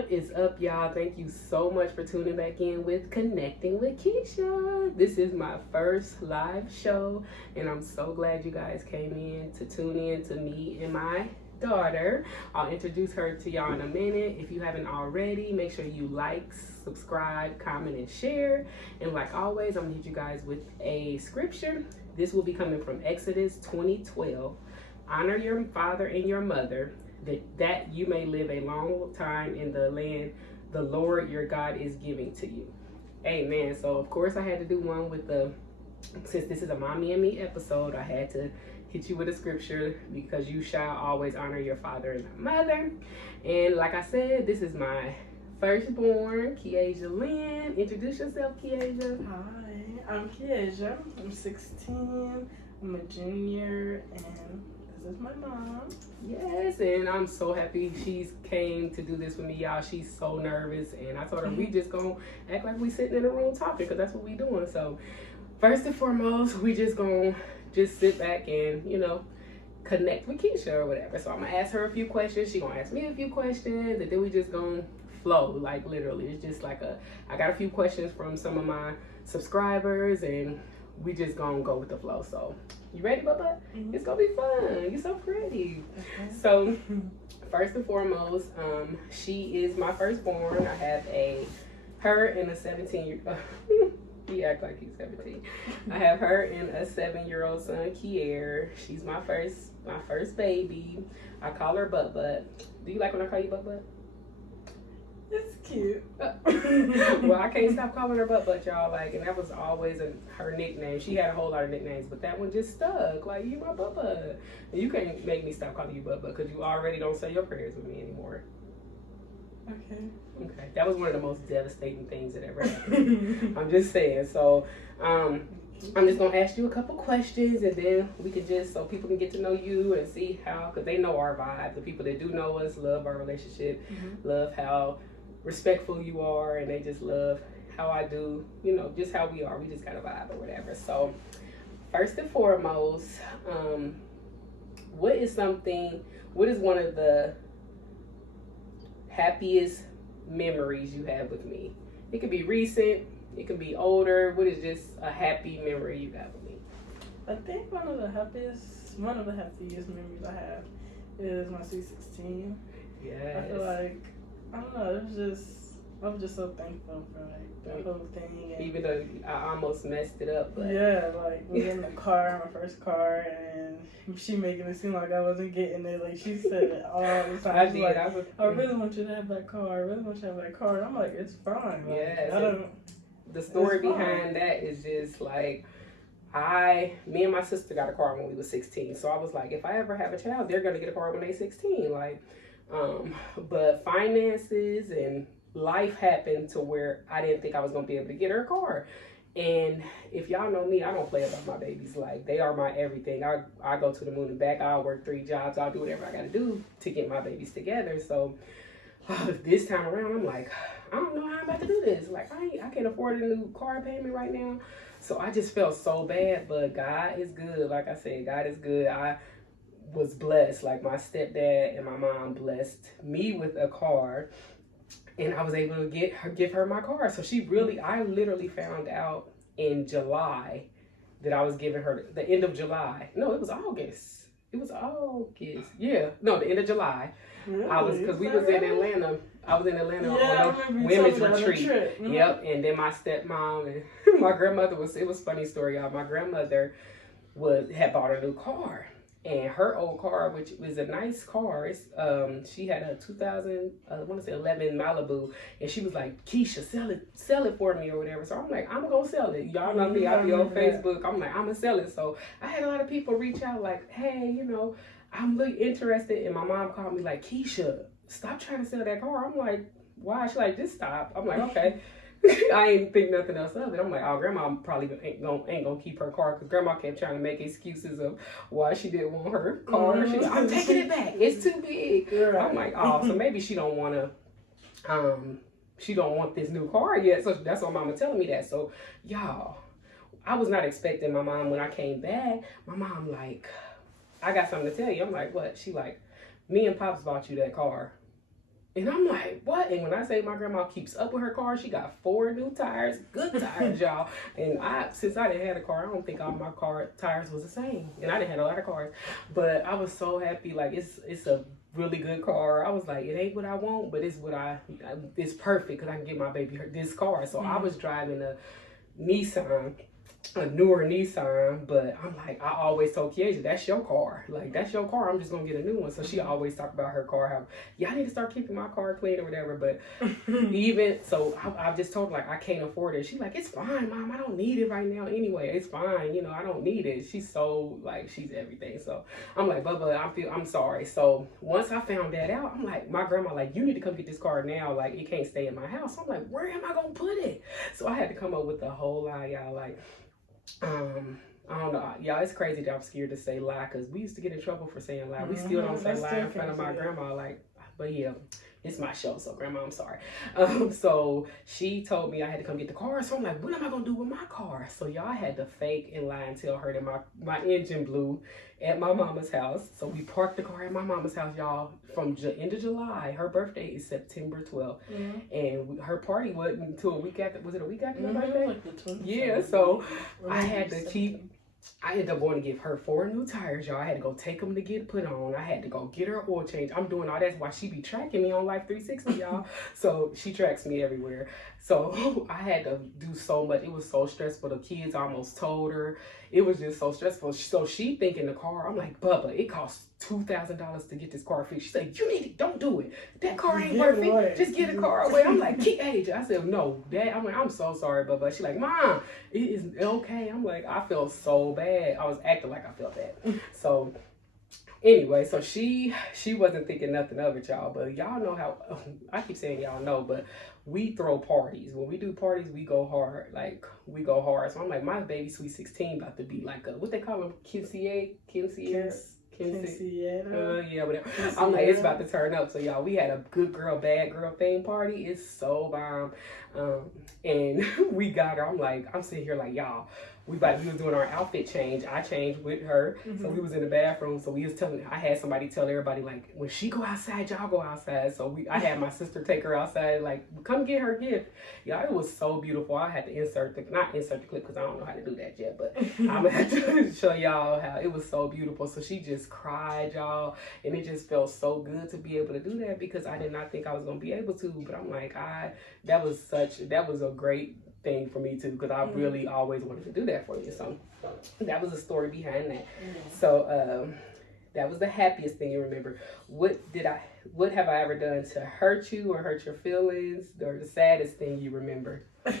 What is up, y'all? Thank you so much for tuning back in with Connecting with Keisha. This is my first live show, and I'm so glad you guys came in to tune in to me and my daughter. I'll introduce her to y'all in a minute. If you haven't already, make sure you like, subscribe, comment, and share. And like always, I'm gonna hit you guys with a scripture. This will be coming from Exodus 20:12. Honor your father and your mother, that you may live a long time in the land the Lord your God is giving to you. Amen. So of course I had to do one with since this is a mommy and me episode, I had to hit you with a scripture, because you shall always honor your father and mother. And like I said, this is my firstborn, Kiasia Lynn. Introduce yourself, Kiasia. Hi, I'm Kiasia. I'm 16. I'm a junior, and this is my mom. Yes, and I'm so happy she's came to do this with me, y'all. She's so nervous, and I told her we just gonna act like we sitting in a room talking, because that's what we doing. So first and foremost, we just gonna sit back and connect with Keisha or whatever. So I'm gonna ask her a few questions, she gonna ask me a few questions, and then we just gonna flow, like literally. It's just like I got a few questions from some of my subscribers, and we just gonna go with the flow. So you ready, Bubba? Mm-hmm. It's gonna be fun. You're so pretty. Okay. So first and foremost, she is my firstborn. I have her and a 17-year he act like he's 17. I have her and a 7-year-old son, Kier. She's my first baby. I call her Butt Butt. Do you like when I call you Butt Butt? It's cute. Well, I can't stop calling her Butt Butt, y'all. Like, and that was always her nickname. She had a whole lot of nicknames, but that one just stuck. Like, you my Butt Butt. And you can't make me stop calling you Butt Butt, because you already don't say your prayers with me anymore. Okay. Okay. That was one of the most devastating things that ever happened. I'm just saying. So, I'm just gonna ask you a couple questions, and then we can so people can get to know you and see how, because they know our vibe. The people that do know us love our relationship, love how respectful you are, and they just love how I do, just how we are. We just got a vibe or whatever. So first and foremost, what is one of the happiest memories you have with me? It could be recent, it could be older. What is just a happy memory you got with me? I think one of the happiest memories I have is my C16. Yes. I feel like, I don't know, I'm just so thankful for like the whole thing. And even though I almost messed it up, but yeah, like we in the car, my first car, and she making it seem like I wasn't getting it. Like she said it all the time. I really want you to have that car. I really want you to have that car. And I'm like, it's fine. Like, yes. The story behind that is just like, me and my sister got a car when we was 16. So I was like, if I ever have a child, they're gonna get a car when they're 16. Like, but finances and life happened to where I didn't think I was gonna be able to get her a car. And if y'all know me, I don't play about my babies. Like, they are my everything. I go to the moon and back. I'll work 3 jobs. I'll do whatever I gotta do to get my babies together. So this time around, I'm like, I don't know how I'm about to do this. Like, I can't afford a new car payment right now. So I just felt so bad, but God is good. Like I said, God is good. I was blessed. Like, my stepdad and my mom blessed me with a car, and I was able to give her my car. So I literally found out in July that I was giving her the end of July. No, it was August. Yeah, no, the end of July. Really? Because we was in Atlanta. I was in Atlanta on a women's retreat. Mm-hmm. Yep, and then my stepmom and my grandmother it was a funny story, y'all. My grandmother had bought a new car. And her old car, which was a nice car, she had a 2011 Malibu, and she was like, Keisha, sell it for me or whatever. So I'm like, I'm gonna sell it. Y'all know me, I'll be on Facebook. I'm like, I'm gonna sell it. So I had a lot of people reach out like, hey, I'm really interested. And my mom called me like, Keisha, stop trying to sell that car. I'm like, why? She's like, just stop. I'm like, okay. I ain't think nothing else of it. I'm like, oh, grandma probably ain't gonna keep her car, because grandma kept trying to make excuses of why she didn't want her car. She's like, I'm taking it back. It's too big. Right. I'm like, oh, so maybe she don't want this new car yet. So that's why mama telling me that. So y'all, I was not expecting my mom when I came back. My mom like, I got something to tell you. I'm like, what? She like, me and Pops bought you that car. And I'm like, what? And when I say my grandma keeps up with her car, she got 4 new tires, good tires, y'all. And since I didn't have a car, I don't think all my car tires was the same. And I didn't have a lot of cars, but I was so happy. Like it's a really good car. I was like, it ain't what I want, but it's what it's perfect because I can get my baby this car. So I was driving a Nissan, a newer Nissan, but I'm like, I always told Kiesha, that's your car. Like, that's your car. I'm just going to get a new one. So she always talked about her car, how, yeah, I need to start keeping my car clean or whatever. But even, so I've just told her, like, I can't afford it. She's like, it's fine, Mom. I don't need it right now anyway. It's fine. You know, I don't need it. She's so, like, she's everything. So I'm like, Bubba, I'm sorry. So once I found that out, I'm like, my grandma, like, you need to come get this car now. Like, it can't stay in my house. I'm like, where am I going to put it? So I had to come up with a whole lie, y'all. Like, I don't know, y'all. It's crazy that I'm scared to say lie because we used to get in trouble for saying lie. We still don't say lie in front of my grandma. Like, but yeah, it's my show, so Grandma, I'm sorry. So she told me I had to come get the car. So I'm like, what am I gonna do with my car? So y'all had to fake and lie and tell her that my engine blew at my mama's house. So we parked the car at my mama's house, y'all, from end of July. Her birthday is September 12th. And her party wasn't until a week after. Was it a week after her birthday? Like yeah, so I had to I ended up going to give her 4 new tires, y'all. I had to go take them to get put on. I had to go get her oil change. I'm doing all that while she be tracking me on Life 360, y'all. So she tracks me everywhere. So I had to do so much. It was so stressful. The kids almost told her. It was just so stressful. So she thinking the car, I'm like, Bubba, it costs $2,000 to get this car fixed. She said, you need it. Don't do it. That car ain't worth it. Just get a car away. I'm like, keep age. I said, no, Dad. I'm like, I'm so sorry, Bubba. She's like, Mom, it is okay. I'm like, I felt so bad. I was acting like I felt bad. So anyway, so she wasn't thinking nothing of it, y'all. But y'all know how, I keep saying y'all know, but we throw parties. When we do parties, we go hard. Like, we go hard. So I'm like, my baby Sweet 16 about to be like a, what they call them? Quinceañera? Yeah, whatever. I'm like, it's about to turn up. So y'all, we had a good girl, bad girl theme party. It's so bomb. And we got her. I'm sitting here like, y'all, we was doing our outfit change. I changed with her. So we was in the bathroom. So we was I had somebody tell everybody, like, when she go outside, y'all go outside. So I had my sister take her outside, like, come get her gift. Y'all, it was so beautiful. I had to not insert the clip because I don't know how to do that yet, but I'm gonna have to show y'all how it was so beautiful. So she just cried, y'all, and it just felt so good to be able to do that because I did not think I was gonna be able to, but I'm like, that was a great thing for me too, because I really always wanted to do that for you. So that was the story behind that. So that was the happiest thing you remember. What have I ever done to hurt you or hurt your feelings, or the saddest thing you remember? As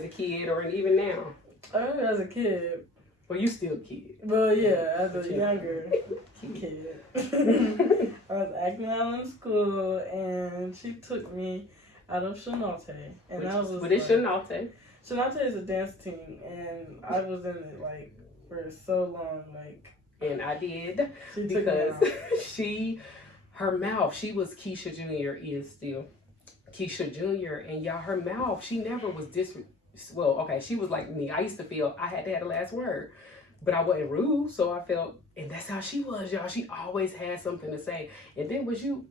a kid or even now? As a kid. Well, you still a kid. Well, yeah, as a younger kid. I was acting out in school, and she took me out of Shanalte. And what is Shanalte? Shanalte is a dance team, and I was in it, like, for so long, like. And I did, because her mouth, she was Keisha Jr., is still Keisha Jr., and y'all, her mouth, she never was she was like me. I used to feel I had to have the last word, but I wasn't rude, so I felt, and that's how she was, y'all. She always had something to say. And then was you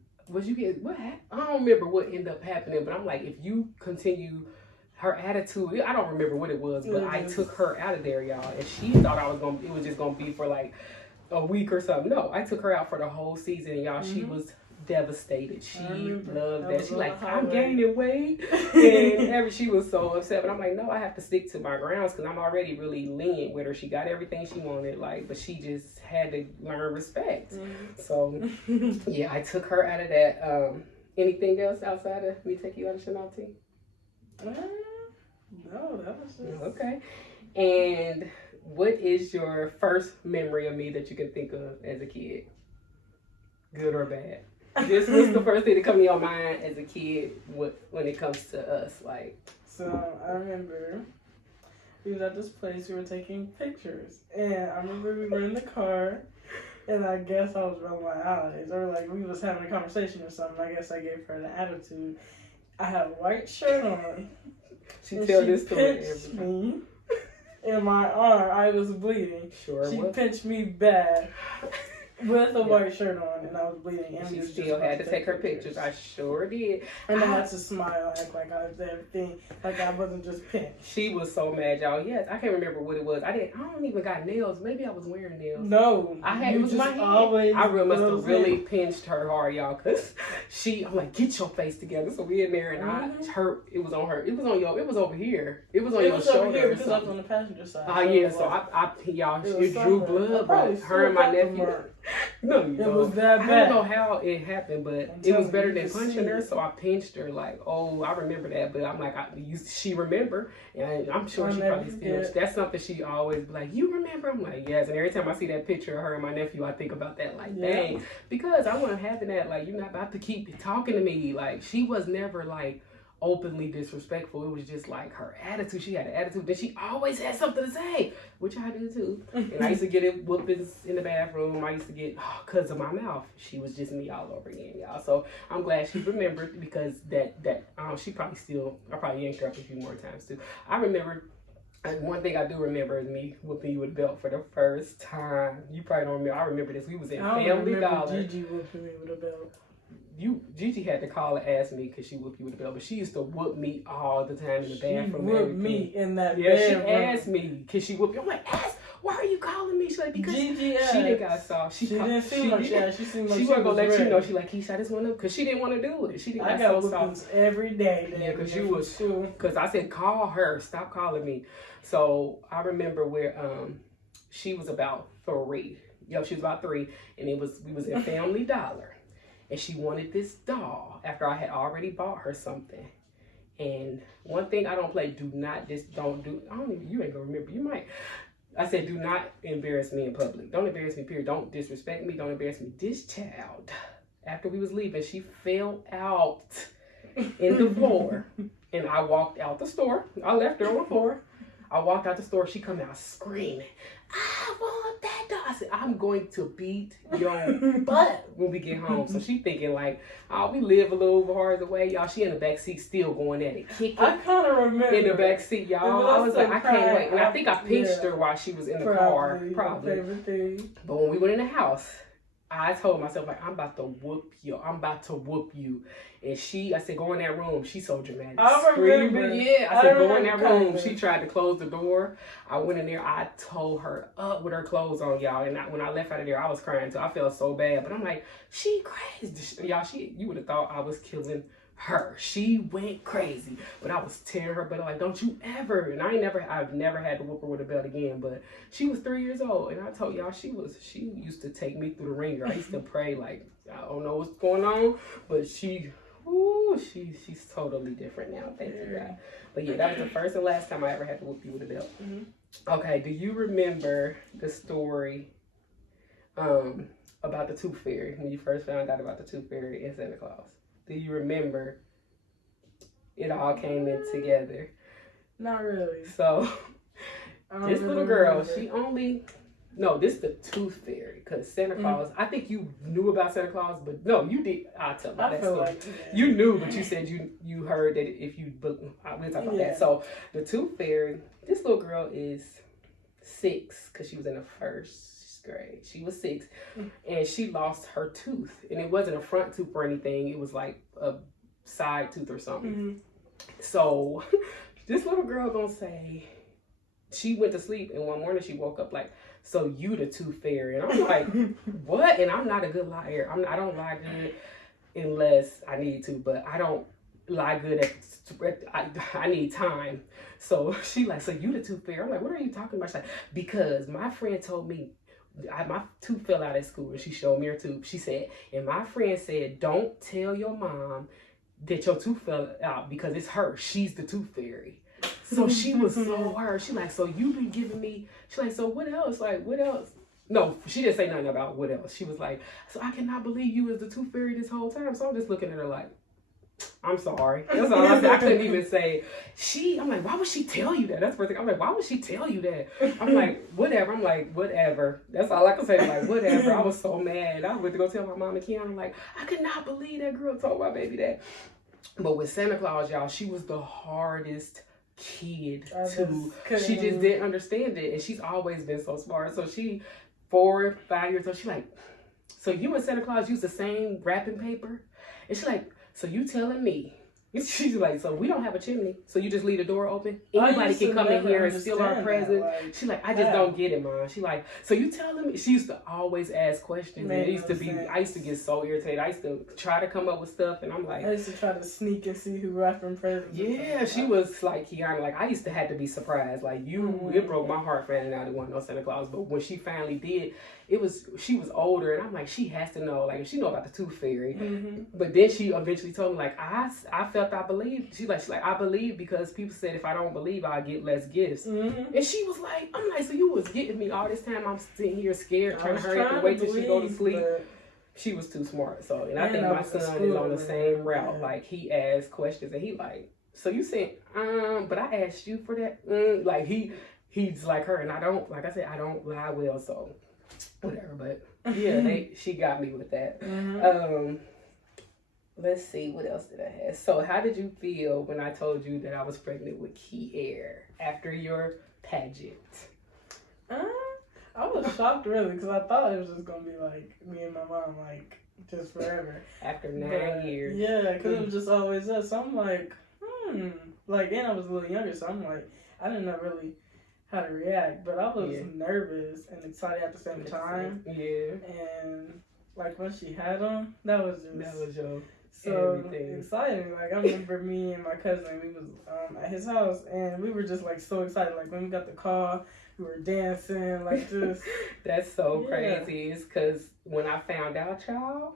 get what happened? I don't remember what ended up happening, but I'm like, if you continue her attitude, I don't remember what it was, but I took her out of there, y'all, and she thought it was just gonna be for like a week or something. No, I took her out for the whole season, y'all. She was devastated. She loved that. She like, I'm gaining weight, and she was so upset. But I'm like, no, I have to stick to my grounds because I'm already really lenient with her. She got everything she wanted, like, but she just had to learn respect. So yeah, I took her out of that. Anything else outside of me taking you out of Shanalte? No, that was just okay. And what is your first memory of me that you can think of as a kid? Good or bad? Just what's the first thing that comes to your mind as a kid when it comes to us? Like, so I remember we was at this place, we were taking pictures, and I remember we were in the car, and I guess I was rolling my eyes, or like we was having a conversation or something. I guess I gave her an attitude. I had a white shirt on. She pinched me in my arm. I was bleeding. Sure. She pinched me bad. with a white shirt on, and I was bleeding. And she still had to take her pictures. I sure did. And I had to smile, act like I was everything, like I wasn't just pinched. She was so mad, y'all. Yes, I can't remember what it was. I don't even got nails. Maybe I was wearing nails. No, it was my hand. I must have really pinched her hard, y'all, cause I'm like, get your face together. So we in there, and it was on her. It was on it was over here. It was on your shoulder. Over here because I was on the passenger side. Y'all, it drew blood, but her and my nephew. No, you it was that bad. I don't know how it happened, but it was better than punching her. So I pinched her. Like, oh, I remember that. But I'm like, she remember, and I'm sure she probably still. That's something she always be like, you remember? I'm like, yes. And every time I see that picture of her and my nephew, I think about that. Like, dang, because I wasn't having that. Like, you're not about to keep talking to me. Like, she was never like openly disrespectful. It was just like her attitude. She had an attitude that she always had something to say, which I do too. And I used to get it whoopings in the bathroom. I used to get because of my mouth. She was just me all over again, y'all. So I'm glad she remembered, because she probably I probably yanked her up a few more times too. I remember. And one thing I do remember is me whooping you with a belt for the first time. You probably don't remember. I remember this. We was in Family Dollar. Gigi whooping me with a belt. Gigi had to call and ask me because she whooped you with the belt, but she used to whoop me all the time in the bathroom. She whooped me in that bedroom. She asked me because she whooped you. I'm like, why are you calling me? She's like, because Gigi she didn't got soft. She didn't seem like that. She seemed like she wasn't gonna let you know. She like, Keisha, I just want to, because she didn't want to do it. She didn't got so soft every day. Yeah, because you was cool. Because I said, call her, stop calling me. So I remember where she was about 3. She was about 3, and we was in Family Dollar. And she wanted this doll after I had already bought her something. And one thing I don't play, you ain't gonna remember, you might. I said, do not embarrass me in public. Don't embarrass me, period. Don't disrespect me, don't embarrass me. This child, after we was leaving, she fell out in the floor. And I walked out the store. I left her on the floor. I walked out the store, she come out screaming, I want that dog. I said, I'm going to beat your butt when we get home. So she thinking like, we live a little farther away, y'all. She in the back seat still going at it, kicking. I kind of remember. In the back seat, y'all. I was like, I can't wait. And I think I pinched her while she was in the car, probably. But when we went in the house, I told myself, like, I'm about to whoop you. And I said, go in that room. She's so dramatic. I remember. Yeah. I said, go in that room. She tried to close the door. I went in there. I tore her up with her clothes on, y'all. And when I left out of there, I was crying too. I felt so bad. But I'm like, she crazy. Y'all, you would have thought I was killing her. She went crazy. But I was tearing her butt. Like, don't you ever. And I've never had to whoop her with a belt again. But she was 3 years old. And I told y'all, she used to take me through the ringer. I used to pray like, I don't know what's going on. But she's totally different now. Thank you, God. But yeah, that was the first and last time I ever had to whoop you with a belt. Mm-hmm. Okay, do you remember the story about the Tooth Fairy, when you first found out about the Tooth Fairy and Santa Claus? Do you remember it all came in together? Not really. So this little girl, this is the Tooth Fairy, because Santa Claus, I think you knew about Santa Claus, but no, you did. I'll tell you that story. Like, you knew, but you said you heard that if you, we'll talk about that. So the Tooth Fairy, this little girl is 6, because she was in the 1st grade. She was 6, and she lost her tooth, and it wasn't a front tooth or anything. It was like a side tooth or something. Mm-hmm. So this little girl gonna say, she went to sleep, and one morning she woke up like, so you the Tooth Fairy. And I'm like, what? And I'm not a good liar. I don't lie good unless I need to, but I don't lie good I need time. So she like, so you the Tooth Fairy. I'm like, what are you talking about? She's like, because my friend told me my tooth fell out at school, and she showed me her tooth. She said, and my friend said, don't tell your mom that your tooth fell out, because it's her. She's the Tooth Fairy. So she was so hurt. She like, so you been giving me, she like, so what else? Like, what else? No, she didn't say nothing about what else. She was like, so I cannot believe you was the Tooth Fairy this whole time. So I'm just looking at her like, I'm sorry. That's all I said. I couldn't even say, I'm like, why would she tell you that? That's the first thing. I'm like, why would she tell you that? I'm like, whatever. I'm like, whatever. That's all I can say. I'm like, whatever. I was so mad. I went to go tell my mom and Keon. I'm like, I could not believe that girl told my baby that. But with Santa Claus, y'all, she was the hardest kid she just didn't understand it, and she's always been so smart. So she 4 or 5 years old, she like, so you and Santa Claus use the same wrapping paper? And she's like, so you telling me? She's like, so we don't have a chimney, so you just leave the door open? Anybody can come in here and steal our present. Like, she's like, I just don't get it, Mom. She's like, so you telling me? She used to always ask questions. And it used to be, I used to get so irritated. I used to try to come up with stuff, and I'm like, I used to try to sneak and see who wrapping presents. Yeah, she was like Kiana. Like, I used to have to be surprised. Like, it broke my heart finding out it wasn't no Santa Claus. But when she finally did, she was older, and I'm like, she has to know. Like, if she know about the Tooth Fairy. But then she eventually told me, like, I felt I believed. She's like, I believe because people said if I don't believe, I'll get less gifts. And she was like, I'm like, so you was getting me all this time. I'm sitting here scared, trying to hurry up and wait till she go to sleep. She was too smart. So, and I think my son is on the same route. Like, he asked questions, and he like, so you said, but I asked you for that. Like, he's like her, and I don't, like I said, I don't lie well, so whatever. But yeah, she got me with that. Let's see, what else did I have? So, how did you feel when I told you that I was pregnant with Kier after your pageant? I was shocked, really, because I thought it was just going to be, like, me and my mom, like, just forever. After 9 years. Yeah, because it was just always us. So I'm like, Like, and I was a little younger, so I'm like, I didn't know really how to react. But I was nervous and excited at the same time. Yeah. And, like, when she had them, that was your so exciting. Like, I remember me and my cousin, we was at his house, and we were just, like, so excited. Like, when we got the call, we were dancing, like, just. That's so crazy. It's because when I found out, y'all,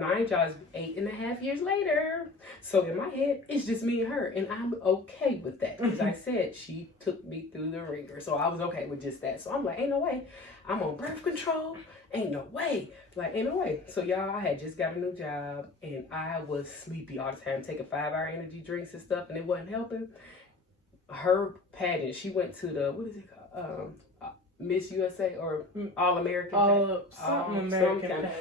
mind y'all, is 8.5 years later. So in my head, it's just me and her, and I'm okay with that. Because I said she took me through the ringer, so I was okay with just that. So I'm like, ain't no way. I'm on birth control. Ain't no way. Like, ain't no way. So y'all, I had just got a new job, and I was sleepy all the time, taking 5-hour energy drinks and stuff, and it wasn't helping. Her pageant, she went to the, what is it called? Miss USA or All American.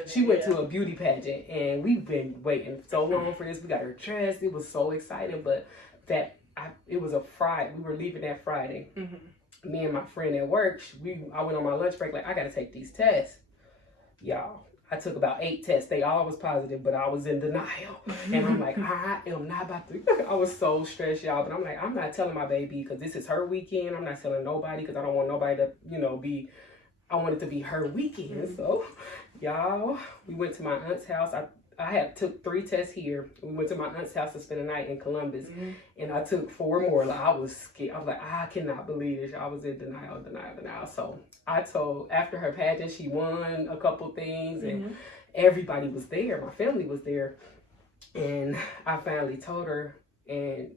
She went to a beauty pageant, and we've been waiting so long for this. We got her dressed. It was so exciting, but it was a Friday. We were leaving that Friday. Me and my friend at work, I went on my lunch break, like, I got to take these tests. Y'all, I took about 8 tests. They all was positive, but I was in denial. And I'm like, I am not about to. I was so stressed, y'all. But I'm like, I'm not telling my baby because this is her weekend. I'm not telling nobody because I don't want nobody to, I want it to be her weekend. So, y'all, we went to my aunt's house. I took 3 tests here. We went to my aunt's house to spend the night in Columbus. And I took 4 more. Like, I was scared. I was like, I cannot believe this. I was in denial. So I told, after her pageant, she won a couple things. And everybody was there. My family was there. And I finally told her. And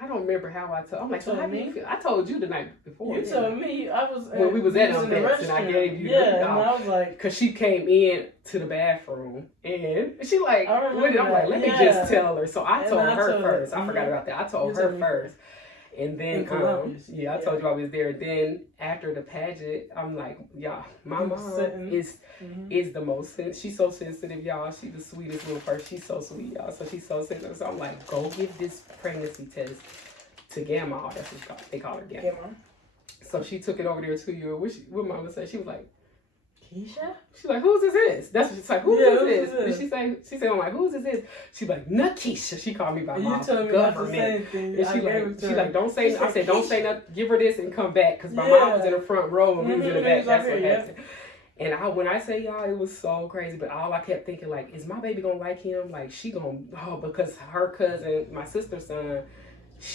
I don't remember how I told. I'm like, so how do you feel? I told you the night before. You told me. I was when we was at the restaurant, and I gave you. Yeah, and I was like, because she came in to the bathroom, and she like, I'm like, let me just tell her. So I told her first. I forgot about that. I told her first, and then I told you I was there. Then after the pageant, I'm like, y'all, my mom is the most. She's so sensitive, y'all. She's the sweetest little person. She's so sweet, y'all. So she's so sensitive. So I'm like, go give this pregnancy test to Gamma. That's what they call her, Gamma. So she took it over there to you. What Mama said? She was like, Keisha? She's like, who's this? That's what she's like, who's this? And she said, I'm like, who's this? She's like, Nakisha. She called me by my government. And she's like, don't say, I said, don't say nothing. Give her this and come back. Because my mom was in the front row and we was in the back. That's what happened. And when I say y'all, it was so crazy. But all I kept thinking, like, is my baby going to like him? Like, she going to, because her cousin, my sister's son,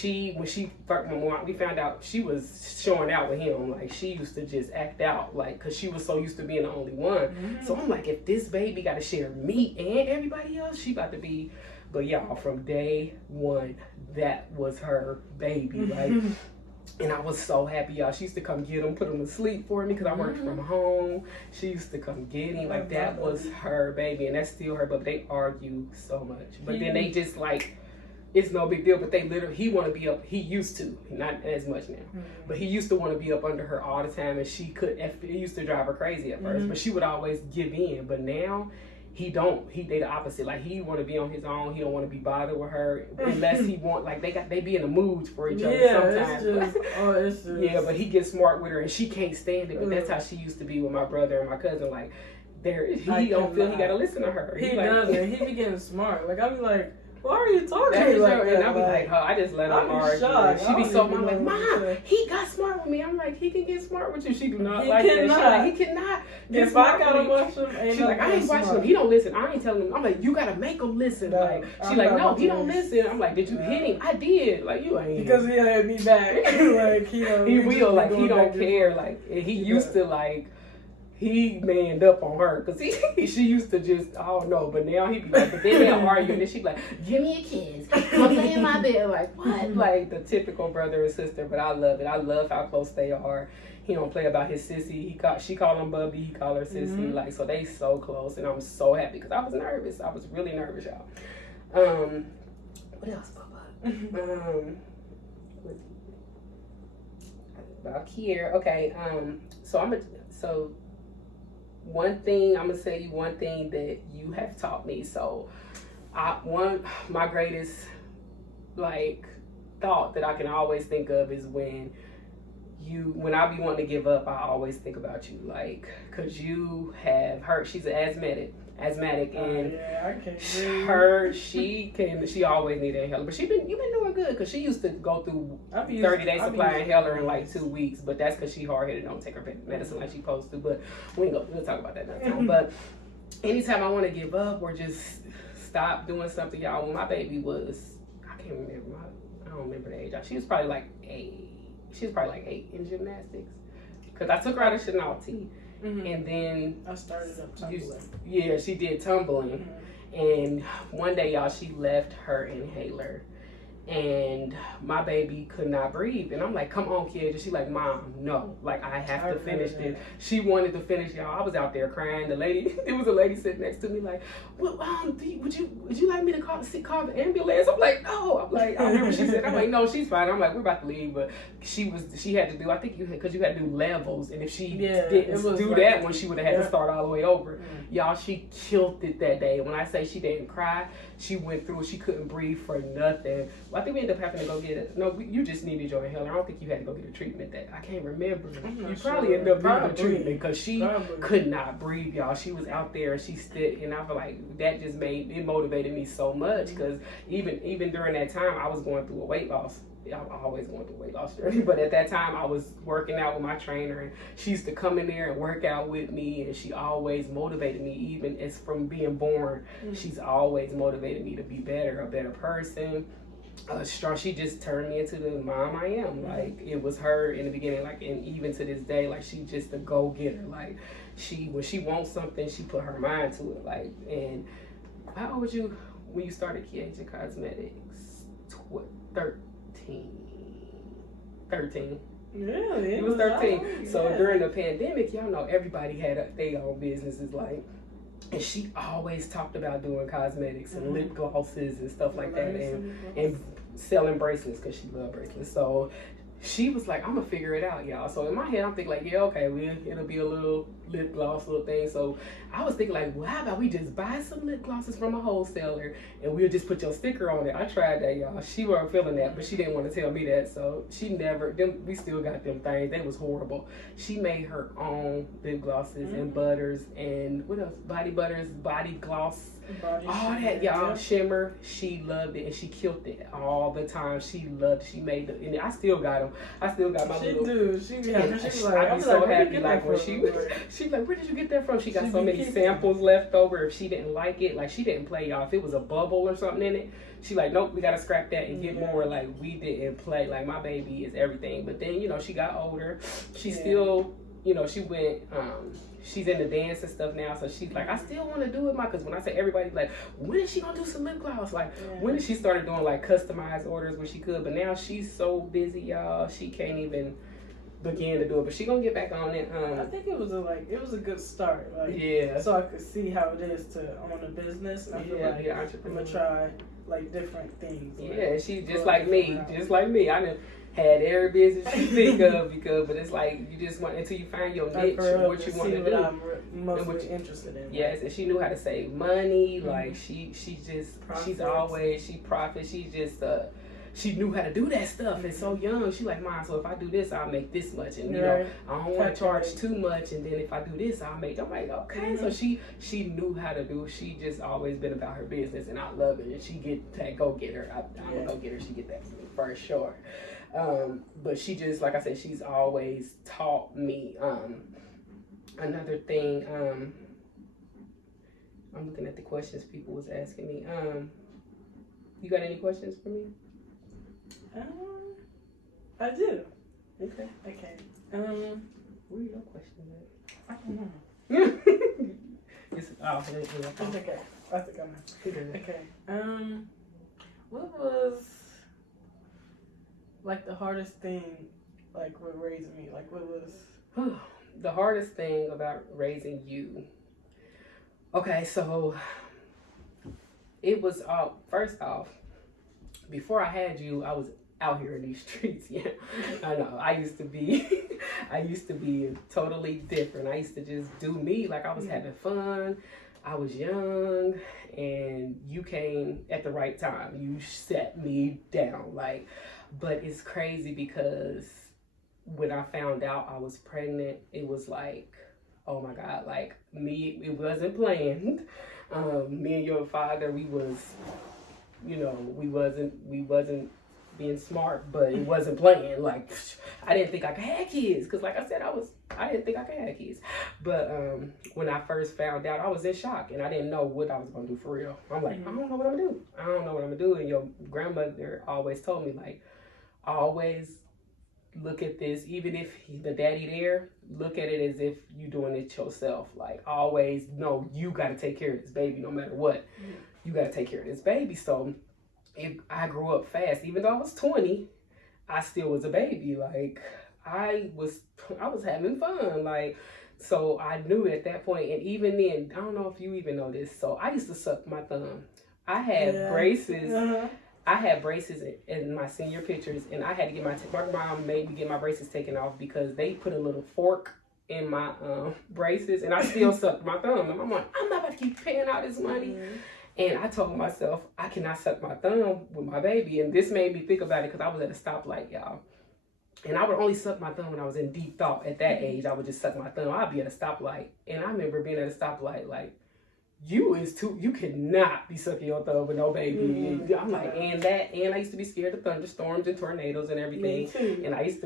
when we found out she was showing out with him, like, she used to just act out, like, because she was so used to being the only one. So I'm like, if this baby got to share me and everybody else, she about to be. But y'all, from day one, that was her baby, like. And I was so happy, y'all. She used to come get him, put him to sleep for me because I worked from home. She used to come get him. Like, that was her baby, and that's still her. But they argue so much. But then they just, like, it's no big deal. But they literally, he want to be up. He used to, not as much now. But he used to want to be up under her all the time, and she could. It used to drive her crazy at first, but she would always give in. But now, they the opposite. Like, he want to be on his own. He don't want to be bothered with her unless he want. Like, they be in the mood for each other sometimes. It's just, but he gets smart with her, and she can't stand it. But that's how she used to be with my brother and my cousin. Like, he don't feel he gotta listen to her. He like, doesn't. He be getting smart. Like I be like, why are you talking to me like that? And I be like, I just let him argue. She be so mad, like, Mom, he got smart with me. I'm like, he can get smart with you. She do not like that. She like, he cannot get if smart I gotta with watch him, she like, I ain't watching him. He don't listen. I ain't telling him. I'm like, you gotta make him listen. No, like, she like, no, he don't listen. I'm like, did you hit him? I did. Like, you ain't. Because he had me back. Like, he will. Like, he don't care. Like, he used to like. He manned up on her because she used to just, I don't know, but now he be like, but then they'll argue and then she be like, give me a kiss, come lay in my bed. Like, what? Like the typical brother and sister, but I love it. I love how close they are. He don't play about his sissy. She call him Bubby, he call her sissy. Like, so they so close and I'm so happy because I was nervous. I was really nervous, y'all. What else, Papa? About Kier. Okay, so one thing, I'm gonna tell you one thing that you have taught me. So my greatest like thought that I can always think of is when I be wanting to give up, I always think about you, like, cause you have her. She's an asthmatic, and I can't she always need an inhaler. But you've been doing good, cause she used to go through 30 days supply inhaler in like 2 weeks. But that's cause she hard headed, don't take her medicine like she supposed to. But we'll talk about that another time. But anytime I want to give up or just stop doing something, y'all. When my baby was, I don't remember the age. She was probably like 8. She was probably like 8 in gymnastics, cause I took her out of Chenalty, and then I started up tumbling. Yeah, she did tumbling, and one day, y'all, she left her inhaler, and my baby could not breathe, and I'm like, come on, kid. And she like, Mom, no, like I have to finish this. She wanted to finish, y'all. I was out there crying. There was a lady sitting next to me like, well, would you like me to call the ambulance? I'm like, no. I'm like, I remember she said, I'm like, no, she's fine. I'm like, we're about to leave, but she had to do, I think because you had to do levels, and if she didn't do that one, she would have had to start all the way over. Y'all, she killed it that day. When I say she didn't cry, she went through it. She couldn't breathe for nothing. Well, I think we ended up having to go get it. No, you just needed your inhaler. I don't think you had to go get a treatment. That I can't remember. You probably ended up getting a treatment because she could not breathe, y'all. She was out there and she stood, and I feel like that just motivated me so much because even during that time, I was going through a weight loss. I'm always going through a weight loss journey, but at that time I was working out with my trainer, and she used to come in there and work out with me, and she always motivated me. Even as from being born, she's always motivated me to be better, a better person. Strong. She just turned me into the mom I am. Like, it was her in the beginning, like, and even to this day, like, she just a go-getter. Like, when she wants something, she put her mind to it. Like, and how old was you when you started Kiaja Cosmetics? 13. Really? It was 13. So during the pandemic, y'all know everybody had their own businesses, like, and she always talked about doing cosmetics and lip glosses and stuff like that, and selling bracelets because she loved bracelets. So she was like, I'm gonna figure it out, y'all. So in my head, I'm thinking like, yeah, okay, it'll be a little lip gloss little thing. So I was thinking like, well, how about we just buy some lip glosses from a wholesaler and we'll just put your sticker on it. I tried that, y'all. She wasn't feeling that, but she didn't want to tell me that. So we still got them things. They was horrible. She made her own lip glosses and butters and what else? Body butters, body gloss. All that, y'all, shimmer. She loved it and she killed it all the time. She loved it. She made it, and I still got them. I still got my little. I'd be so happy. Like when she's like, where did you get that from? She got so many samples left over. If she didn't like it, like she didn't play, y'all. If it was a bubble or something in it, she like, nope, we gotta scrap that and get more. Like, we didn't play. Like, my baby is everything. But then, she got older. She still, she went. She's in the dance and stuff now, so she's like, I still want to do it, because when I say everybody's like, when is she gonna do some lip gloss? Like, when did she started doing like customized orders where she could? But now she's so busy, y'all, she can't even begin to do it. But she gonna get back on it. I think it was a good start. Like, so I could see how it is to own a business. And I feel like I'm gonna try like different things. Like, she just like me. I done had every business you think of, but it's like you just want until you find your niche and what you want to do. I'm mostly interested in. Yes, and she knew how to save money. Like she profits. She's she knew how to do that stuff and so young. She like, Mom, so if I do this, I'll make this much, and you know, I don't want to charge too much, and then if I do this, I'll make. I'm like, okay. So she knew how to do. She just always been about her business, and I love it. And she get that go getter. I'm a go getter. She get that for sure. But she just, like I said, she's always taught me. Another thing. I'm looking at the questions people was asking me. You got any questions for me? I do. Okay. Where are your questions at? I don't know. It's okay. I think I know. Okay. What was like the hardest thing, like with raising me? Like what was the hardest thing about raising you? Okay, so it was first off, before I had you, I was out here in these streets. Yeah, I know. I used to be totally different. I used to just do me, like I was having fun. I was young, and you came at the right time. You set me down, like. But it's crazy because when I found out I was pregnant, it was like, oh my God, like me, it wasn't planned. Me and your father, we was, you know, we wasn't being smart, but it wasn't planned. Like, I didn't think I could have kids. Cause like I said, I didn't think I could have kids. But when I first found out, I was in shock and I didn't know what I was gonna do for real. I'm like, I don't know what I'm gonna do. I don't know what I'm gonna do. And your grandmother always told me, like, always look at this, even if the daddy there, look at it as if you doing it yourself. Like, always know you got to take care of this baby no matter what. You got to take care of this baby. So I grew up fast. Even though I was 20, I still was a baby. Like, I was having fun. Like, so I knew at that point, and even then, I don't know if you even know this, so I used to suck my thumb. I had braces. I had braces in my senior pictures, and I had to get my mom made me get my braces taken off because they put a little fork in my braces, and I still sucked my thumb. And I'm like, I'm not about to keep paying all this money. And I told myself, I cannot suck my thumb with my baby. And this made me think about it because I was at a stoplight, y'all. And I would only suck my thumb when I was in deep thought. At that age, I would just suck my thumb. I'd be at a stoplight. And I remember being at a stoplight like, you cannot be sucking your thumb with no baby. I'm like, and I used to be scared of thunderstorms and tornadoes and everything. Me too. And I used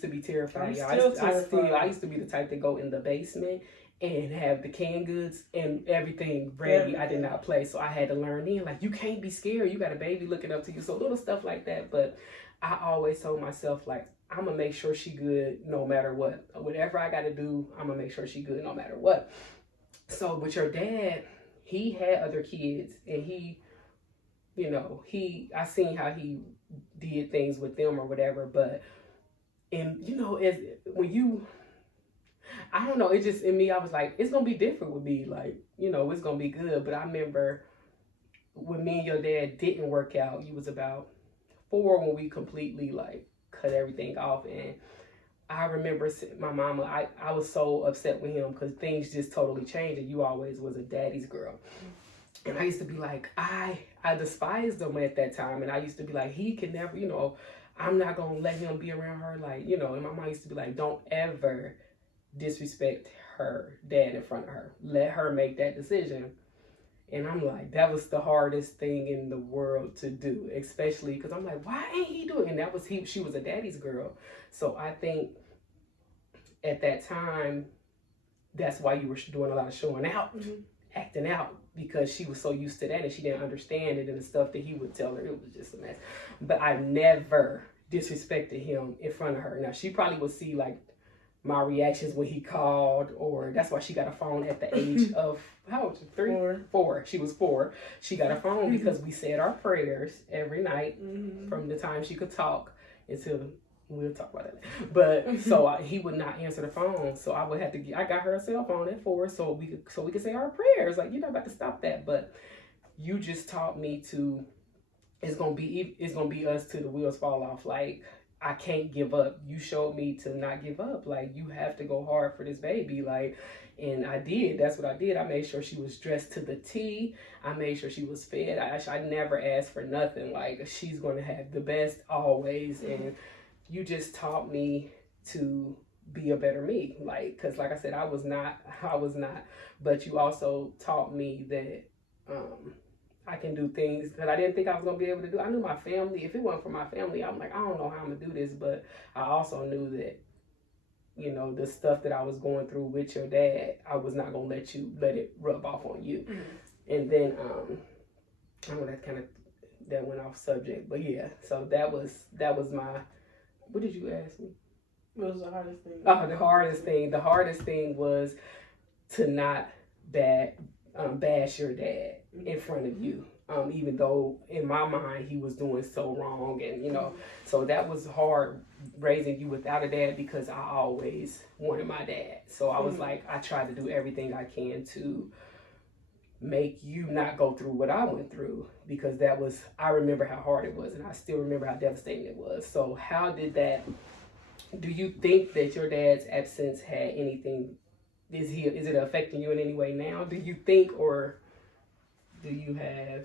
to be terrified. I used to be the type to go in the basement and have the canned goods and everything ready. I did not play. So I had to learn then, like, you can't be scared. You got a baby looking up to you. So little stuff like that. But I always told myself, like, I'm going to make sure she good no matter what. Whatever I got to do, I'm going to make sure she good no matter what. So, but your dad, he had other kids, and he, you know, I seen how he did things with them or whatever, but, and, you know, I don't know, it just, in me, I was like, it's going to be different with me, like, you know, it's going to be good. But I remember when me and your dad didn't work out, you was about 4 when we completely, like, cut everything off. And I remember my mama, I was so upset with him because things just totally changed, and you always was a daddy's girl. And I used to be like, I despised him at that time. And I used to be like, he can never, you know, I'm not going to let him be around her. Like, you know, and my mom used to be like, don't ever disrespect her dad in front of her. Let her make that decision. And I'm like, that was the hardest thing in the world to do, especially because I'm like, why ain't he doing it? And she was a daddy's girl. So I think at that time, that's why you were doing a lot of showing out, acting out, because she was so used to that and she didn't understand it, and the stuff that he would tell her, it was just a mess. But I never disrespected him in front of her. Now, she probably would see like my reactions when he called, or that's why she got a phone at the age of, how old was she? 3? 4. She was 4. She got a phone because we said our prayers every night from the time she could talk until, we'll talk about that. But so he would not answer the phone, so I would have to I got her a cell phone at 4 so we could say our prayers. Like, you're not about to stop that. But you just taught me to, it's gonna be us till the wheels fall off. Like, I can't give up. You showed me to not give up. Like, you have to go hard for this baby. Like, and I did. That's what I did. I made sure she was dressed to the T. I made sure she was fed. I never asked for nothing. Like, she's going to have the best always. And you just taught me to be a better me. Like, because like I said, I was not. But you also taught me that I can do things that I didn't think I was going to be able to do. I knew my family. If it wasn't for my family, I'm like, I don't know how I'm going to do this. But I also knew that, you know, the stuff that I was going through with your dad, I was not going to let it rub off on you. And then, I know that went off subject. But yeah, so that was my, what did you ask me? What was the hardest thing? Oh, the hardest thing. The hardest thing was to not bash your dad in front of you, even though in my mind he was doing so wrong, and you know, so that was hard raising you without a dad, because I always wanted my dad. So I was like, I tried to do everything I can to make you not go through what I went through, because I remember how hard it was, and I still remember how devastating it was. So how did that, do you think that your dad's absence had anything, is it affecting you in any way now, do you think, or do you have,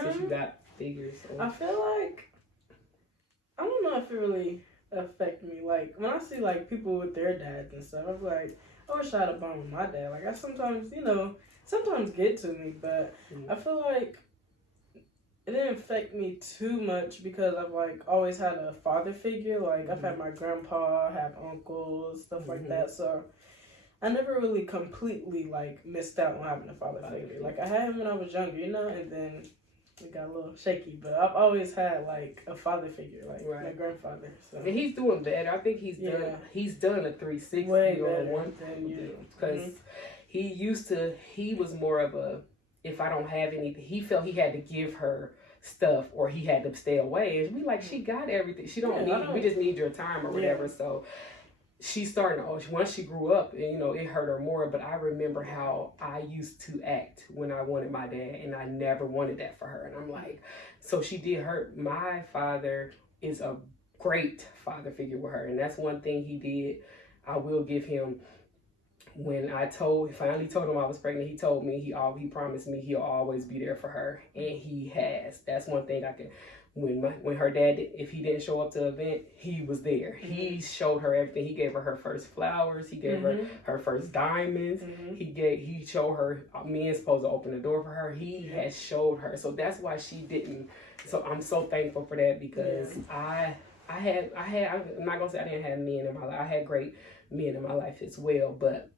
since you got figures? I feel like, I don't know if it really affect me. Like, when I see, like, people with their dads and stuff, I'm like, I wish I had a bond with my dad. Like, I sometimes, you know, get to me, but I feel like it didn't affect me too much, because I've, like, always had a father figure. Like, I've had my grandpa, I have uncles, stuff like that, so I never really completely, like, missed out on having a father figure. Like, I had him when I was younger, you know, and then it got a little shaky. But I've always had, like, a father figure, like my grandfather. So. And he's doing better. I think he's done a 360 way or one thing. Because he was more of a, if I don't have anything, he felt he had to give her stuff or he had to stay away. And we like, she got everything. She don't need, we just need your time or whatever. So she started, once she grew up, and you know, it hurt her more, but I remember how I used to act when I wanted my dad, and I never wanted that for her. And I'm like, so she did hurt. My father is a great father figure with her, and that's one thing he did. I will give him, when I finally told him I was pregnant, he told me, he promised me he'll always be there for her, and he has. That's one thing I can, when her dad, if he didn't show up to the event, he was there. He showed her everything. He gave her first flowers. He gave her first diamonds. He showed her, me and supposed to open the door for her. He has showed her. So that's why she didn't. So I'm so thankful for that, because I'm not gonna say I didn't have men in my life. I had great men in my life as well, but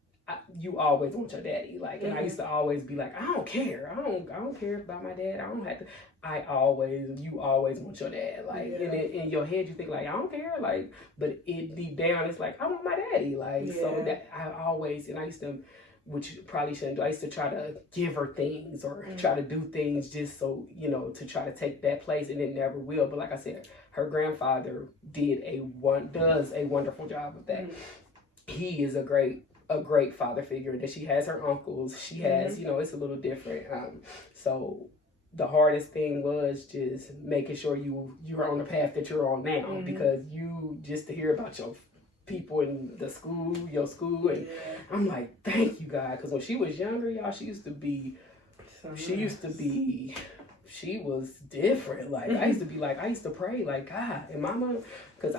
you always want your daddy. Like, and I used to always be like, I don't care. I don't care about my dad. I don't have to. You always want your dad. Like, and in your head you think like, I don't care. Like, but it deep down it's like, I want my daddy. Like, so that I always, and I used to, which you probably shouldn't do, I used to try to give her things or try to do things just so, you know, to try to take that place, and it never will. But like I said, her grandfather does a wonderful job of that. He is a great father figure. That she has her uncles. She has, you know, it's a little different. So the hardest thing was just making sure you're on the path that you're on now, because you just to hear about your people in the school, your school, and I'm like, thank you, God, because when she was younger, y'all, she was different. Like, I used to pray, like, God, and my mom, because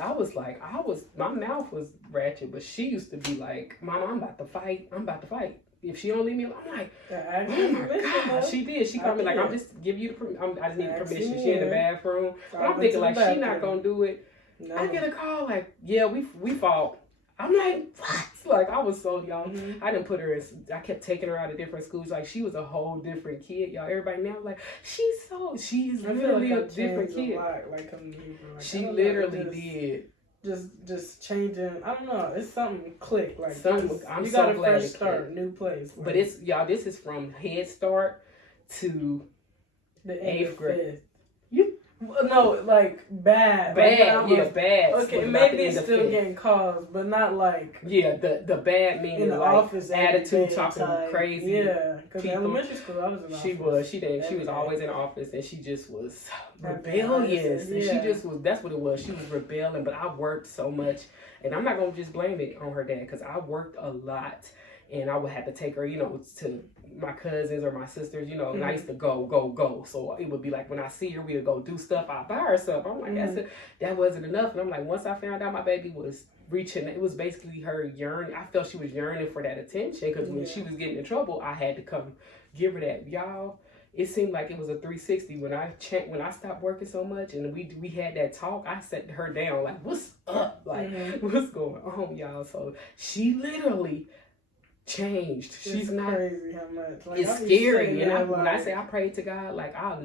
my mouth was ratchet, but she used to be like, Mama, I'm about to fight. If she don't leave me alone, I'm like, oh my God. She did. She called me like, I'm just give you I just need permission. She in the bathroom. But I'm thinking like, she not going to do it. No. I get a call like, yeah, we fought. I'm like, what? Like, I was so young. I didn't put her in, I kept taking her out of different schools. Like, she was a whole different kid, y'all. Everybody now like, she's literally a different kid. Like, she literally did. Just changing. I don't know. It's something click. Like, I'm so glad fresh start, new place. Like, but it's, y'all, this is from Head Start to the 8th grade. No, like bad. Like, bad. Okay, maybe it's still getting calls, but not like. Yeah, the bad meaning in the like office attitude, talking type. crazy. Yeah, Because elementary school, I was in office. She was always in the office, and she just was rebellious. And she just was, that's what it was. She was rebelling, but I worked so much. And I'm not going to just blame it on her dad, because I worked a lot. And I would have to take her, to my cousins or my sisters, and I used to go. So it would be like when I see her, we would go do stuff. I'd buy her stuff. I'm like, that wasn't enough. And I'm like, once I found out my baby was reaching, it was basically her yearning. I felt she was yearning for that attention, because when she was getting in trouble, I had to come give her that. Y'all, it seemed like it was a 360 when I stopped working so much, and we had that talk. I sat her down like, what's up? Like, what's going on, y'all? So she literally changed. She's not crazy how much. Like, it's scary. And when I say I prayed to God, like I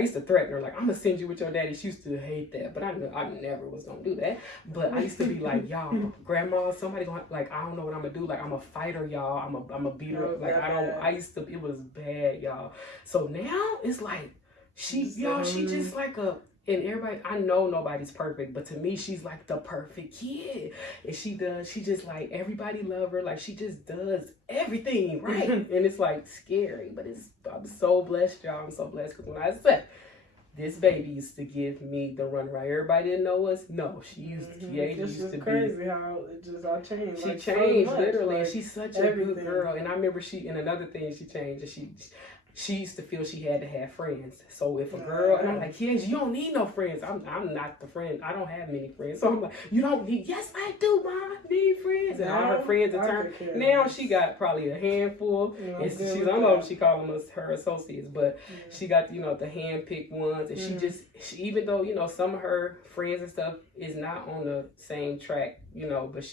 used to threaten her, like, I'm gonna send you with your daddy. She used to hate that, but I never was gonna do that. But I used to be like, y'all, grandma, somebody gonna, like, I don't know what I'm gonna do. Like, I'm a fighter, y'all. I'm a beater. Like, it was bad, y'all. So now it's like she's just like a. And everybody, I know nobody's perfect, but to me, she's like the perfect kid. And she just like, everybody love her. Like, she just does everything right. And it's like scary, but I'm so blessed, y'all. I'm so blessed, because when I said, this baby used to give me the run right. Everybody didn't know us. No, she used to be crazy how I changed. She changed so literally, and she's such a good girl. And I remember and another thing she changed, is she used to feel she had to have friends. So if a girl, and I'm like, yes, you don't need no friends. I'm not the friend. I don't have many friends. So I'm like, you don't need, yes, I do, Mom. I need friends. And all her friends now she got probably a handful. And I don't know if she called them her associates, but she got, the hand-picked ones. And she even though, some of her friends and stuff is not on the same track, but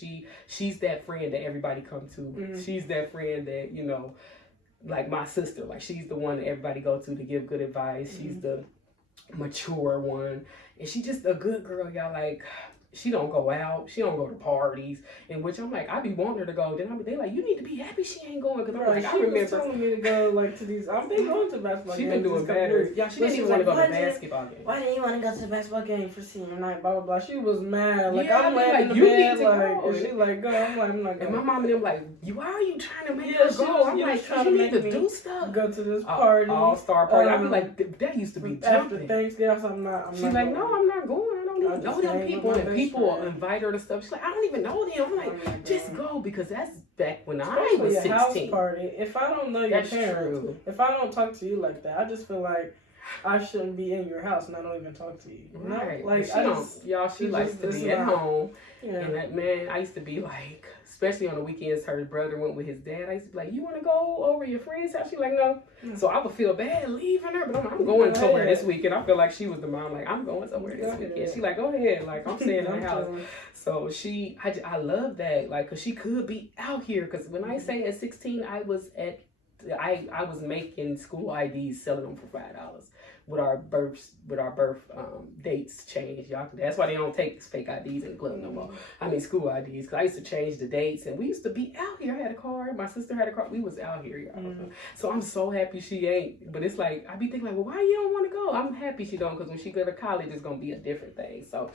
she's that friend that everybody come to. She's that friend that, like my sister, like she's the one that everybody go to give good advice. She's the mature one, and she just a good girl, y'all. Like, she don't go out, she don't go to parties, in which I'm like, I be wanting her to go. Then they like, you need to be happy she ain't going, because I'm like, I remember was telling me to go like to these. I've been going to basketball games. She been doing better. Yeah, she didn't even want to go to basketball games. Why didn't you want to go to the basketball game for senior night? Blah blah blah. She was mad. Like, I'm laying in the bed, like, and she like, go. I'm like, I'm not going. And my mom and them like, why are you trying to make her go? I'm like, you need to do stuff. Go to this party, all-star party. I be like, that used to be jumping. After Thanksgiving, I'm not. She's like, no, I'm not going. I don't even know them people, and people invite her to stuff. She's like, I don't even know them. I'm like, just go, because that's back when I was 16. House party. If I don't know your parents, if I don't talk to you like that, I just feel like I shouldn't be in your house and I don't even talk to you. Right. Like, she likes to be at home. Yeah. And that, man, I used to be like, especially on the weekends, her brother went with his dad. I used to be like, you want to go over your friend's house? She's like, no. So I would feel bad leaving her, but I'm going somewhere this weekend. I feel like she was the mom, like, I'm going somewhere this weekend. She's like, go ahead. Like, I'm staying in the house. So I love that, like, because she could be out here. Because when I say at 16, I was making school IDs, selling them for $5. With our birth dates changed, y'all. That's why they don't take fake IDs in the club no more. I mean, school IDs, because I used to change the dates, and we used to be out here. I had a car. My sister had a car. We was out here, y'all. So I'm so happy she ain't. But it's like, I be thinking like, well, why you don't want to go? I'm happy she don't, because when she go to college, it's gonna be a different thing. So,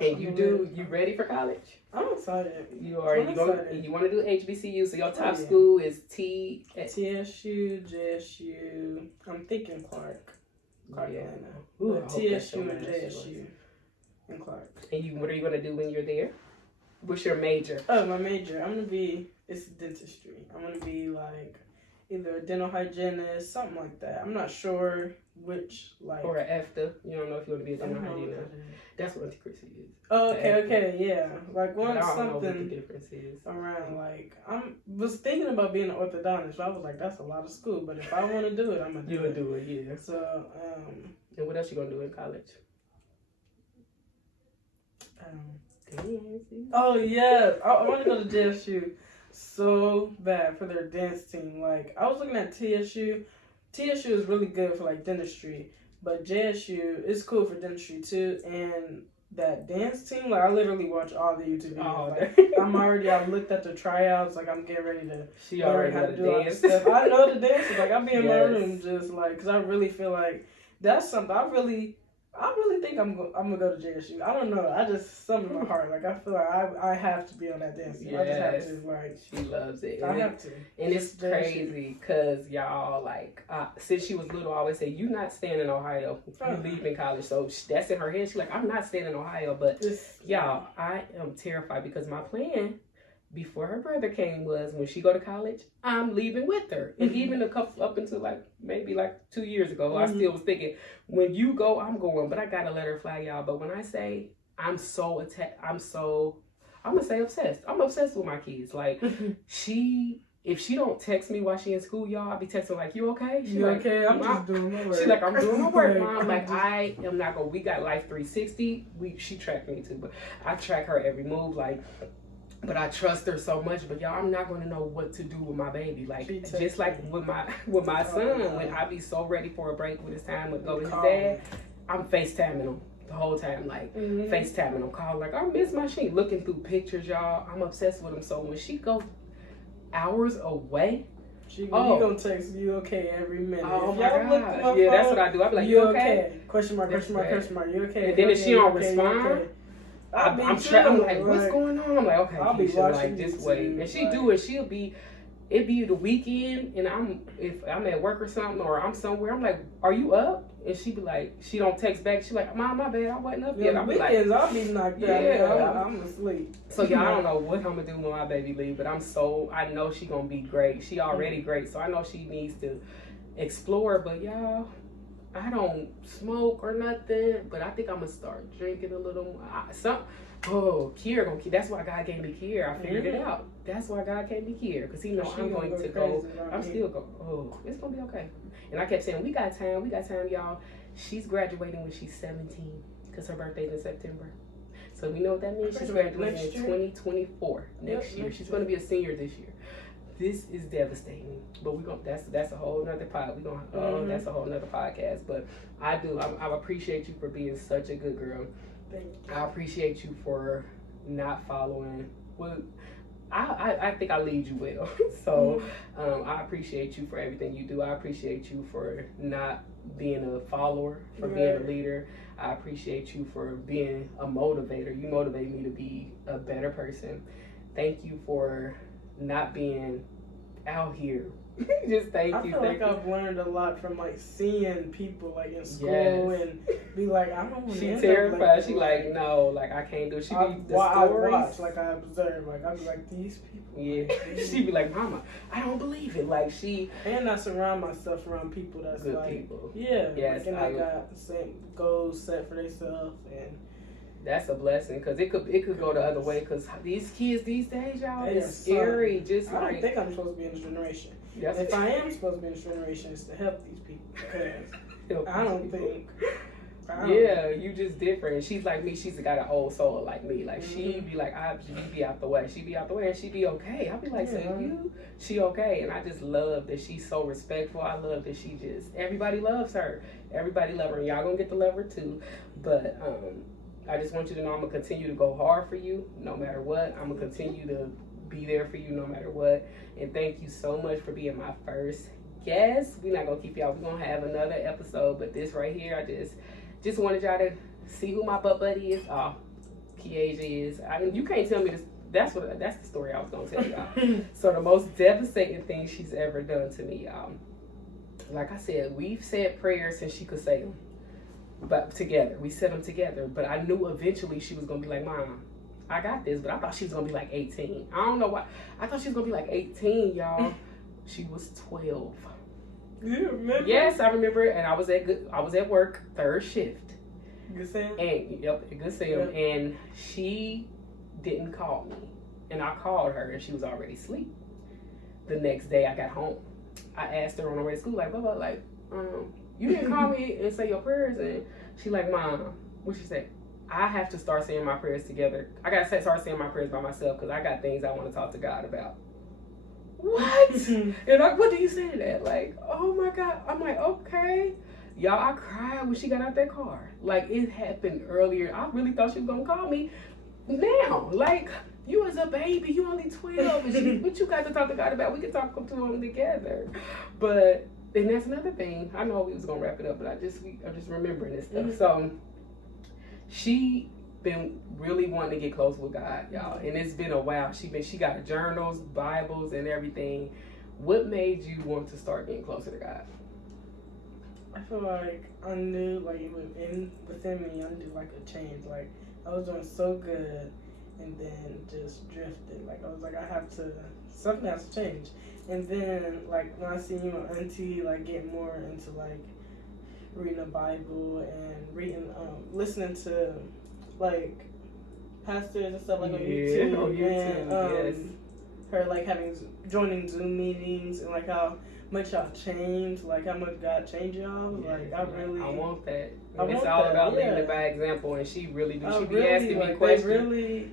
and you ready for college? I'm excited. You are. You want to do HBCU? So your top school is TSU, JSU. I'm thinking Clark. TSU and JSU and Clark. And what are you going to do when you're there? What's your major? Oh, my major. It's dentistry. I'm going to be like either a dental hygienist, something like that. I'm not sure which, like. Or an EFTA. You don't know if you want to be a dental hygienist. That's what Auntie Chrissy is. Oh, okay, yeah. Like something know what the difference is. Around, like, was thinking about being an orthodontist, but I was like, that's a lot of school. But if I want to do it, I'm going to do it. You'll do it, yeah. So, and what else you going to do in college? Oh, yeah. I want to go to JSU so bad for their dance team. Like, I was looking at TSU. TSU is really good for, like, dentistry. But JSU is cool for dentistry, too. And that dance team, like, I literally watch all the YouTube videos. Like, I've looked at the tryouts, like, I'm getting ready to learn how to do all this stuff. I know the dances, like, I'll be in my room just, like, because I really feel like that's something I really I really think I'm gonna go to JSU. I don't know. I just something in my heart. Like I feel like I have to be on that dance team. Yes. I just have to. Like she loves it. I have to. And it's crazy because y'all like since she was little, I always say you not staying in Ohio. You leaving college, so that's in her head. She's like, I'm not staying in Ohio, but y'all, I am terrified because my plan before her brother came was when she go to college, I'm leaving with her. And even a couple up until like maybe like 2 years ago, I still was thinking, when you go, I'm going. But I gotta let her fly, y'all. But when I say I'm so attached, I'm gonna say obsessed. I'm obsessed with my kids. Like if she don't text me while she in school, y'all, I be texting like, you okay? She you like, okay? I'm just doing my work. She like, I'm doing my work, Mom. Like, I am not gonna. We got Life 360. She tracked me too, but I track her every move. Like. But I trust her so much. But y'all, I'm not gonna know what to do with my baby. Like just like with my son, when I be so ready for a break when it's time to go to his dad, I'm FaceTiming him the whole time, like FaceTiming him, calling like I miss my sheep, looking through pictures, y'all. I'm obsessed with him. So when she goes hours away, he gonna text you okay every minute. Oh my God. Yeah, that's what I do. I be like, you okay? Question mark, question mark, question mark. You okay? And then if she don't respond. I'm like, what's going on? I'm like, okay, Keisha, like this way, and she'll be, it be the weekend, and if I'm at work or something, or I'm somewhere, I'm like, are you up? And she be like, she don't text back. She like, Mom, my bad, I wasn't up yet. I'll be like, I'll be knocked out. Yeah, I'm asleep. So y'all, I don't know what I'm gonna do when my baby leave, but I know she gonna be great. She already great, so I know she needs to explore. But y'all, I don't smoke or nothing, but I think I'm gonna start drinking a little more. Kier that's why God gave me Kier. I figured it out. That's why God gave me Kier, because he knows I'm going to go. I'm still going. It's gonna be okay. And I kept saying, we got time, y'all. She's graduating when she's 17, because her birthday's in September. So we know what that means. She's graduating in 2024 next year. She's gonna be a senior this year. This is devastating, but that's a whole nother pod. That's a whole nother podcast. But I appreciate you for being such a good girl. I appreciate you for not following. Well, I think I lead you well. So I appreciate you for everything you do. I appreciate you for not being a follower, for being a leader. I appreciate you for being a motivator. You motivate me to be a better person. Thank you for not being out here. Just thank you. I feel like I've learned a lot from like seeing people like in school and be like, I don't want to. She terrified. She like, no, like I can't do it. She be the stories. I watch, like I observe, like I be like, these people. Yeah. She be like, Mama, I don't believe it. Like and I surround myself around people that's good like people. Yeah. Yes. Like, and I got the same goals set for themselves and. That's a blessing, because it could go the other way, because these kids these days, y'all, it's scary. Just I don't think I'm supposed to be in this generation. If I am supposed to be in this generation, it's to help these people, because I don't think. You just different. She's like me. She's got an old soul like me. Like she be like, she be out the way. She be out the way, and she be okay. I be like, she okay. And I just love that she's so respectful. I love that everybody loves her. Everybody love her. And y'all gonna get to love her too. But I just want you to know I'm going to continue to go hard for you no matter what. I'm going to continue to be there for you no matter what. And thank you so much for being my first guest. We're not going to keep y'all. We're going to have another episode. But this right here, I just wanted y'all to see who my butt buddy is. Kiasia is. You can't tell me this. That's the story I was going to tell y'all. So the most devastating thing she's ever done to me, y'all. Like I said, we've said prayers since she could say them. But together, we said them together. But I knew eventually she was gonna be like, Mom, I got this. But I thought she was gonna be like 18. I don't know why. I thought she was gonna be like 18, y'all. She was 12. You remember? Yes, I remember. And I was at work, third shift. Good Sam. And Good Sam. Yep. And she didn't call me, and I called her, and she was already asleep. The next day, I got home. I asked her on the way to school, like, Bubba, like, you didn't call me and say your prayers, and she like, Mom, what she said? I have to start saying my prayers together. I gotta start saying my prayers by myself, because I got things I want to talk to God about. What? And what do you say to that? Like, oh my God. I'm like, okay. Y'all, I cried when she got out that car. Like, it happened earlier. I really thought she was gonna call me now. Like, you was a baby. You only 12. And what you got to talk to God about? We can talk to him together. But and that's another thing. I know we was gonna wrap it up, but I'm just remembering this stuff. Mm-hmm. So she been really wanting to get close with God, y'all, and it's been a while. She got journals, Bibles, and everything. What made you want to start getting closer to God? I feel like I knew, like, within me, I knew, like, a change. Like, I was doing so good, and then just drifted. Like, I was like, something has to change. And then, like, when I seen you and Auntie, like, get more into, like, reading the Bible and listening to, like, pastors and stuff, like, on YouTube. And her, like, joining Zoom meetings and, like, how much y'all changed, like, how much God changed y'all. Like, I want that. It's all about leading it by example, and she really do. She be asking me questions.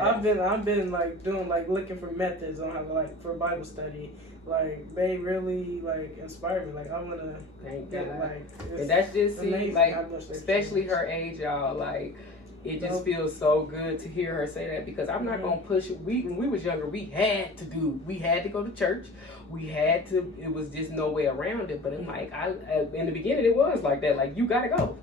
I've been like doing, like, looking for methods on how to, like, for Bible study. Like, they really, like, inspire me. Like, I wanna get, like, and that's just like, especially her age, y'all. Like, it just feels so good to hear her say that, because I'm not gonna push it. When we was younger, we had to go to church. It was just no way around it. But like, in the beginning, it was like that. Like, you gotta go.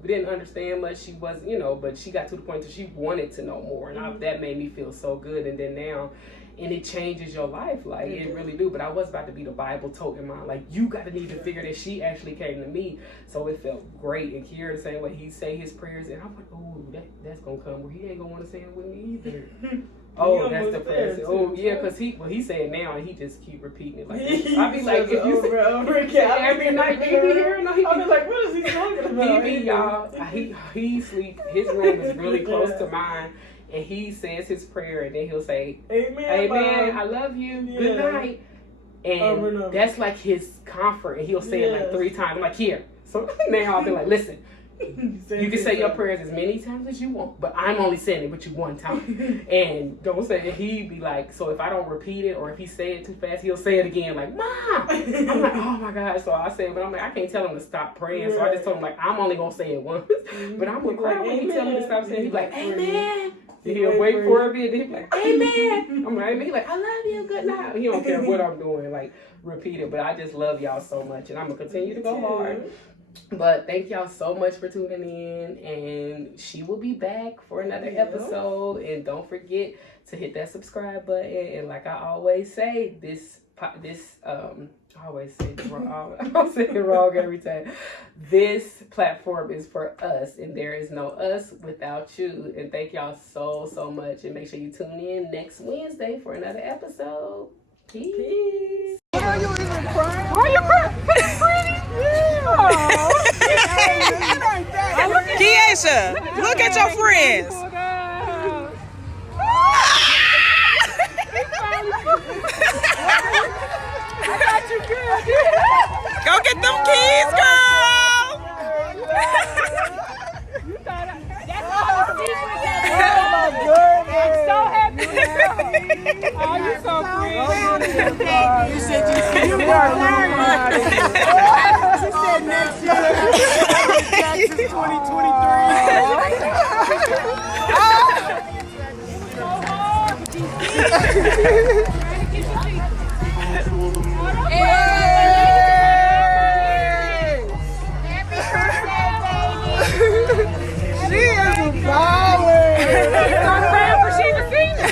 We didn't understand much. She was, but she got to the point that she wanted to know more, and that made me feel so good. And then now, and it changes your life, like, it really do. But I was about to be the Bible toting mom, like, you gotta need to figure that. She actually came to me, so it felt great. And Kiera, the same way, he say his prayers, and I'm like, oh, that's gonna come where he ain't gonna want to say it with me either. Oh, that's the prayers. Oh, yeah, because he say it now, and he just keep repeating it. Like, I be like, if you over and over again every night, you be hearing, I be like, what is he talking about? He sleep. His room is really close to mine. And he says his prayer, and then he'll say, Amen, I love you, good night. And that's like his comfort, and he'll say it like 3 times. I'm like, here. So now I'll be like, listen, you can say your prayers as many times as you want, but I'm only saying it with you one time. And don't say it. He'd be like, so if I don't repeat it, or if he say it too fast, he'll say it again, like, Mom! I'm like, oh my God. So I say, but I'm like, I can't tell him to stop praying. So I just told him, like, I'm only going to say it once. But I'm going to cry when he tell me to stop saying it. He'd be like, Amen! He'll wait for a bit, then he'll be like, Amen. I'm like, Amen. He's like, I love you, good night. He don't care what I'm doing, like, repeat it. But I just love y'all so much, and I'm going to continue to go hard. But thank y'all so much for tuning in, and she will be back for another episode. And don't forget to hit that subscribe button. And like I always say, I always say it wrong. I'll say it wrong every time. This platform is for us, and there is no us without you. And thank y'all so much. And make sure you tune in next Wednesday for another episode. Peace. Why are you even crying? Why are you crying? It's pretty. Yeah. Keisha, look at your friends. I got you good. Go get them keys, girl. You thought that's all the secret. Oh my goodness. I'm so happy. Oh, you're so pretty. You said you were learning. She said next year. Jackson 2023. So hard. I'm praying for Sheena Cena.